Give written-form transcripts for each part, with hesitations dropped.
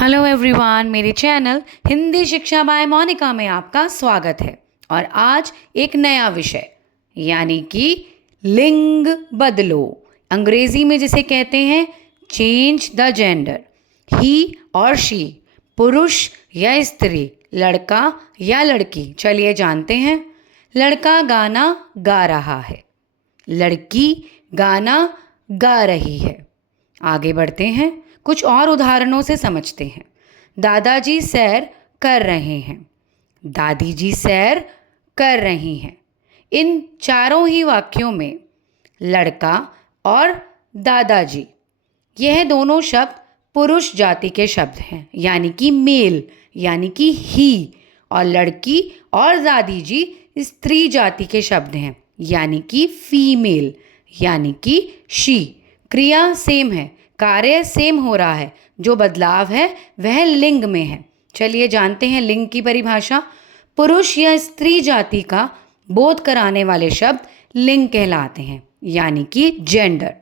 Hello everyone, मेरे channel Hindi शिक्षा bye Monika में आपका स्वागत है। और आज एक नया विषय यानी कि लिंग बदलो, अंग्रेजी में जिसे कहते हैं चेंज द जेंडर। ही और शी, पुरुष या स्त्री, लड़का या लड़की। चलिए जानते हैं। लड़का गाना गा रहा है, लड़की गाना गा रही है। आगे बढ़ते हैं, कुछ और उदाहरणों से समझते हैं। दादाजी सैर कर रहे हैं, दादी जी सैर कर रही हैं। इन चारों ही वाक्यों में लड़का और दादाजी, यह दोनों शब्द पुरुष जाति के शब्द हैं, यानी कि मेल, यानी कि ही। और लड़की और दादी जी स्त्री जाति के शब्द हैं, यानी कि फीमेल, यानी कि शी। क्रिया सेम है, कार्य सेम हो रहा है, जो बदलाव है वह लिंग में है। चलिए जानते हैं लिंग की परिभाषा। पुरुष या स्त्री जाति का बोध कराने वाले शब्द लिंग कहलाते हैं, यानी कि जेंडर।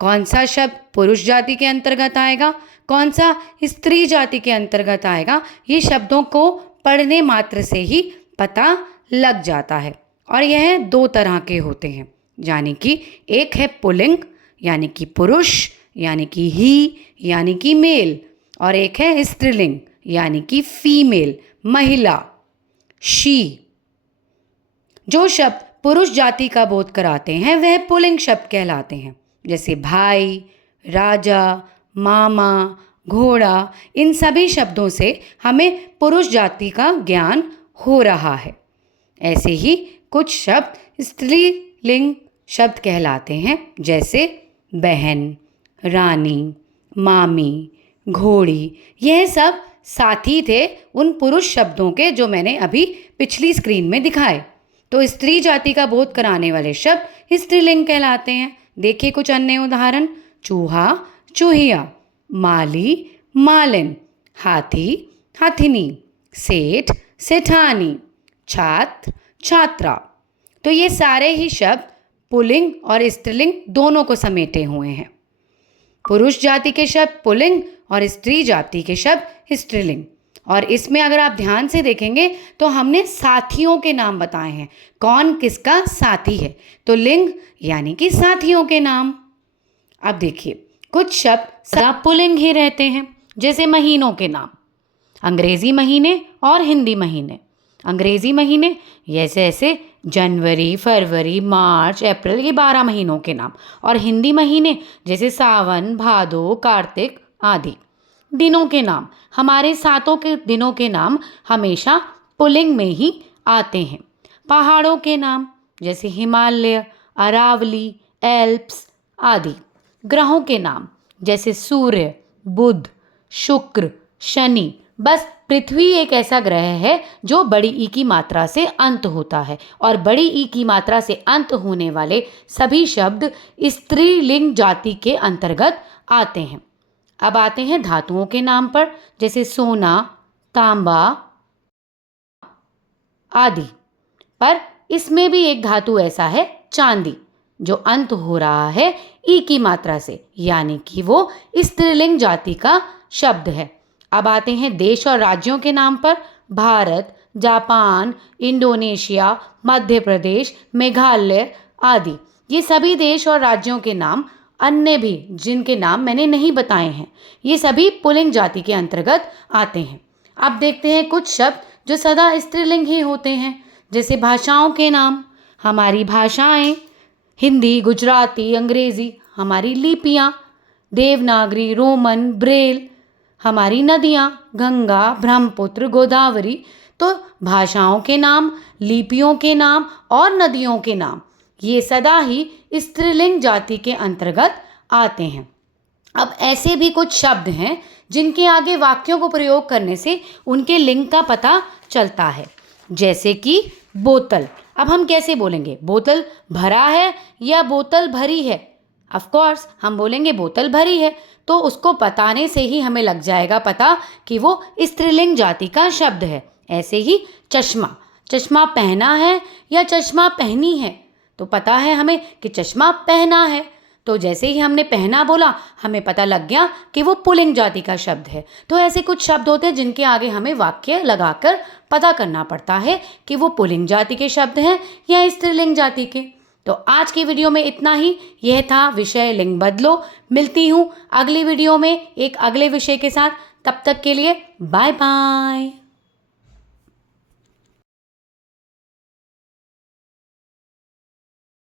कौन सा शब्द पुरुष जाति के अंतर्गत आएगा, कौन सा स्त्री जाति के अंतर्गत आएगा, ये शब्दों को पढ़ने मात्र से ही पता लग जाता है। और यह दो तरह के होते हैं, यानी कि एक है पुल्लिंग यानी कि पुरुष, यानी कि ही, यानी कि मेल, और एक है स्त्रीलिंग यानी कि फीमेल, महिला, शी। जो शब्द पुरुष जाति का बोध कराते हैं वह पुल्लिंग शब्द कहलाते हैं, जैसे भाई, राजा, मामा, घोड़ा। इन सभी शब्दों से हमें पुरुष जाति का ज्ञान हो रहा है। ऐसे ही कुछ शब्द स्त्रीलिंग शब्द कहलाते हैं, जैसे बहन, रानी, मामी, घोड़ी। यह सब साथी थे उन पुरुष शब्दों के जो मैंने अभी पिछली स्क्रीन में दिखाए। तो स्त्री जाति का बोध कराने वाले शब्द स्त्रीलिंग कहलाते हैं। देखिए कुछ अन्य उदाहरण। चूहा, चूहिया, माली, मालिन, हाथी, हथिनी, सेठ, सेठानी, छात्र, छात्रा। तो ये सारे ही शब्द पुल्लिंग और स्त्रीलिंग दोनों को समेटे हुए हैं। पुरुष जाति के शब्द पुल्लिंग और स्त्री जाति के शब्द स्त्रीलिंग। और इसमें अगर आप ध्यान से देखेंगे तो हमने साथियों के नाम बताए हैं, कौन किसका साथी है। तो लिंग यानी कि साथियों के नाम। अब देखिए कुछ शब्द सदा पुल्लिंग ही रहते हैं, जैसे महीनों के नाम। अंग्रेजी महीने और हिंदी महीने। अंग्रेजी महीने जैसे जनवरी, फरवरी, मार्च, अप्रैल, ये 12 महीनों के नाम। और हिंदी महीने जैसे सावन, भादो, कार्तिक आदि। दिनों के नाम, हमारे सातों के दिनों के नाम हमेशा पुल्लिंग में ही आते हैं। पहाड़ों के नाम जैसे हिमालय, अरावली, एल्प्स आदि। ग्रहों के नाम जैसे सूर्य, बुध, शुक्र, शनि। बस पृथ्वी एक ऐसा ग्रह है जो बड़ी ई की मात्रा से अंत होता है, और बड़ी ई की मात्रा से अंत होने वाले सभी शब्द स्त्रीलिंग जाति के अंतर्गत आते हैं। अब आते हैं धातुओं के नाम पर, जैसे सोना, तांबा आदि। पर इसमें भी एक धातु ऐसा है चांदी, जो अंत हो रहा है ई की मात्रा से, यानी कि वो स्त्रीलिंग जाति का शब्द है। अब आते हैं देश और राज्यों के नाम पर। भारत, जापान, इंडोनेशिया, मध्य प्रदेश, मेघालय आदि। ये सभी देश और राज्यों के नाम, अन्य भी जिनके नाम मैंने नहीं बताए हैं, ये सभी पुल्लिंग जाति के अंतर्गत आते हैं। अब देखते हैं कुछ शब्द जो सदा स्त्रीलिंग ही होते हैं, जैसे भाषाओं के नाम। हमारी भाषाएं हिंदी, गुजराती, अंग्रेजी। हमारी लिपियाँ देवनागरी, रोमन, ब्रेल। हमारी नदियाँ गंगा, ब्रह्मपुत्र, गोदावरी। तो भाषाओं के नाम, लिपियों के नाम और नदियों के नाम ये सदा ही स्त्रीलिंग जाति के अंतर्गत आते हैं। अब ऐसे भी कुछ शब्द हैं जिनके आगे वाक्यों को प्रयोग करने से उनके लिंग का पता चलता है, जैसे कि बोतल। अब हम कैसे बोलेंगे, बोतल भरा है या बोतल भरी है? ऑफ कोर्स हम बोलेंगे बोतल भरी है, तो उसको बताने से ही हमें लग जाएगा पता कि वो स्त्रीलिंग जाति का शब्द है। ऐसे ही चश्मा, चश्मा पहना है या चश्मा पहनी है, तो पता है हमें कि चश्मा पहना है, तो जैसे ही हमने पहना बोला हमें पता लग गया कि वो पुल्लिंग जाति का शब्द है। तो ऐसे कुछ शब्द होते हैं जिनके आगे हमें वाक्य लगाकर पता करना पड़ता है कि वो पुल्लिंग जाति के शब्द हैं या स्त्रीलिंग जाति के। तो आज की वीडियो में इतना ही। यह था विषय लिंग बदलो। मिलती हूँ अगली वीडियो में एक अगले विषय के साथ। तब तक के लिए बाय बाय।